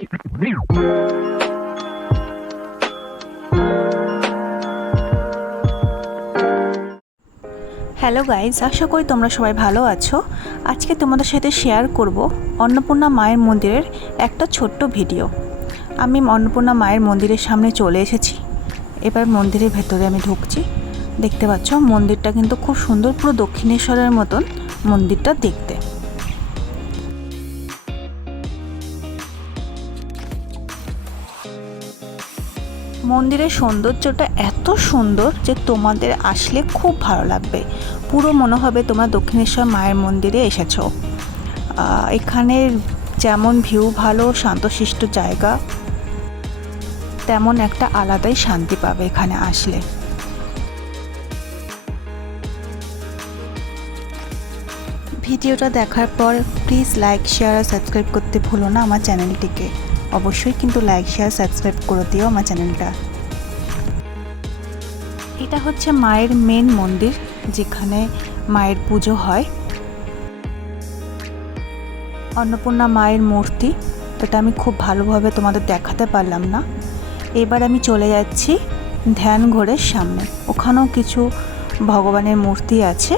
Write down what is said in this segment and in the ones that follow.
Hello guys, আশা করি তোমরা সবাই ভালো আছো। আজকে তোমাদের সাথে শেয়ার করব অন্নপূর্ণা মায়ের মন্দিরের একটা ছোট্ট ভিডিও। আমি অন্নপূর্ণা মায়ের মন্দিরের সামনে চলে এসেছি। এবার মন্দিরের ভেতরে আমি ঢুকছি। দেখতে পাচ্ছ মন্দিরটা কিন্তু খুব সুন্দর, পুরো দক্ষিণেশ্বরের মতন মন্দিরটা দেখতে। মন্দিরের সৌন্দর্যটা এত সুন্দর যে তোমাদের আসলে খুব ভালো লাগবে। পুরো মনে হবে তোমরা দক্ষিণেশ্বর মায়ের মন্দিরে এসেছো। এখানের যেমন ভিউ ভালো, শান্তশিষ্ট জায়গা, তেমন একটা আলাদাই শান্তি পাবে এখানে আসলে। ভিডিওটা দেখার পর প্লিজ লাইক, শেয়ার আর সাবস্ক্রাইব করতে ভুলো না আমার চ্যানেলটিকে। অবশ্যই কিন্তু লাইক, শেয়ার, সাবস্ক্রাইব করে দিও আমার চ্যানেলটা। এটা হচ্ছে মায়ের মেন মন্দির, যেখানে মায়ের পুজো হয়। অন্নপূর্ণা মায়ের মূর্তি, এটা আমি খুব ভালোভাবে তোমাদের দেখাতে পারলাম না। এবার আমি চলে যাচ্ছি ধ্যান ঘরের সামনে। ওখানেও কিছু ভগবানের মূর্তি আছে।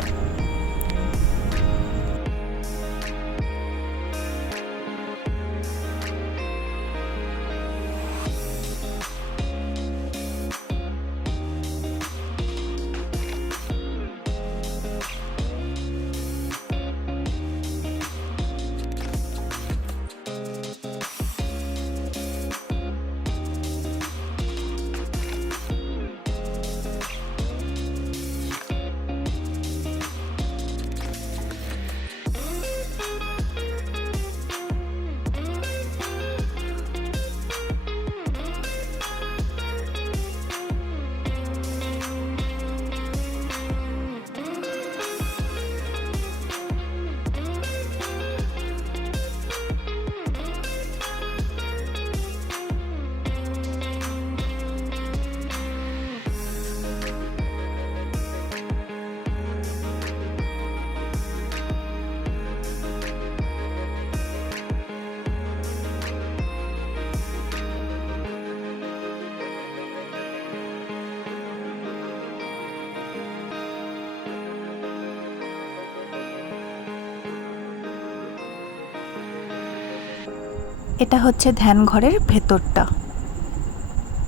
এটা হচ্ছে ধ্যান ঘরের ভেতরটা,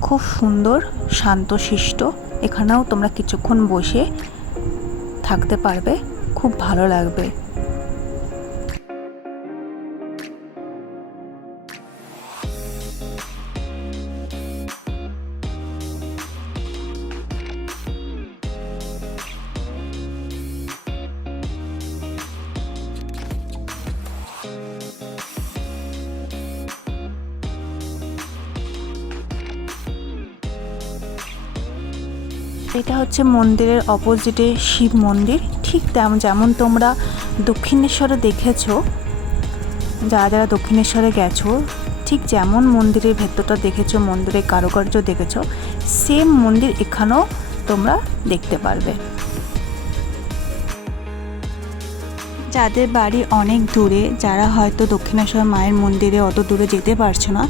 খুব সুন্দর, শান্তশিষ্ট। এখানেও তোমরা কিছুক্ষণ বসে থাকতে পারবে, খুব ভালো লাগবে। এটা হচ্ছে মন্দিরের অপোজিটে শিব মন্দির। ঠিক যেমন তোমরা দক্ষিণেশ্বরে দেখেছো, যারা যারা দক্ষিণেশ্বরে গেছো, ঠিক যেমন মন্দিরের ভেতরটা দেখেছো, মন্দিরের কারুকার্য দেখেছো, সেম মন্দির এখানেও তোমরা দেখতে পারবে। যাদের বাড়ি অনেক দূরে, যারা হয়তো দক্ষিণেশ্বর মায়ের মন্দিরে অত দূরে যেতে পারছো না,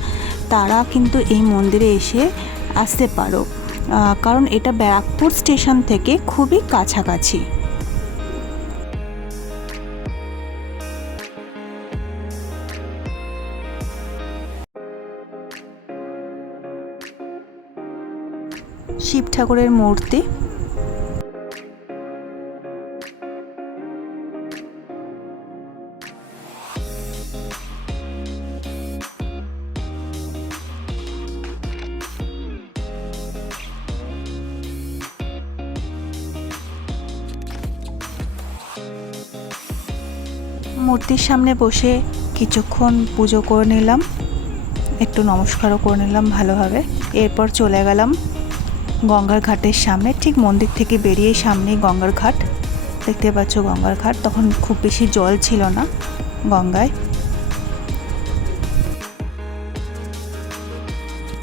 তারা কিন্তু এই মন্দিরে এসে আসতে পারো, কারণ এটা ব্যারাকপুর স্টেশন থেকে খুবই কাছাকাছি। শিব ঠাকুরের মূর্তি। মূর্তির সামনে বসে কিছুক্ষণ পুজো করে নিলাম, একটু নমস্কারও করে নিলাম ভালোভাবে। এরপর চলে গেলাম গঙ্গার ঘাটের সামনে। ঠিক মন্দির থেকে বেরিয়ে সামনেই গঙ্গার ঘাট, দেখতে পাচ্ছ গঙ্গার ঘাট। তখন খুব বেশি জল ছিল না গঙ্গায়।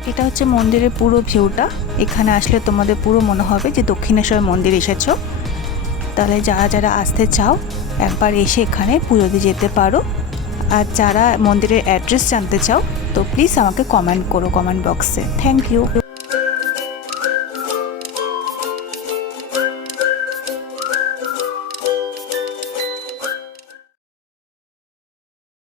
এটা হচ্ছে মন্দিরের পুরো ভিউটা। এখানে আসলে তোমাদের পুরো মনে হবে যে দক্ষিণেশ্বর মন্দির এসেছো। তাহলে যারা যারা আসতে চাও একবার এসে এখানে পুজো দিয়ে যেতে পারো। আর যারা মন্দিরের অ্যাড্রেস জানতে চাও তো প্লিজ আমাকে কমেন্ট করো কমেন্ট বক্সে। Thank you.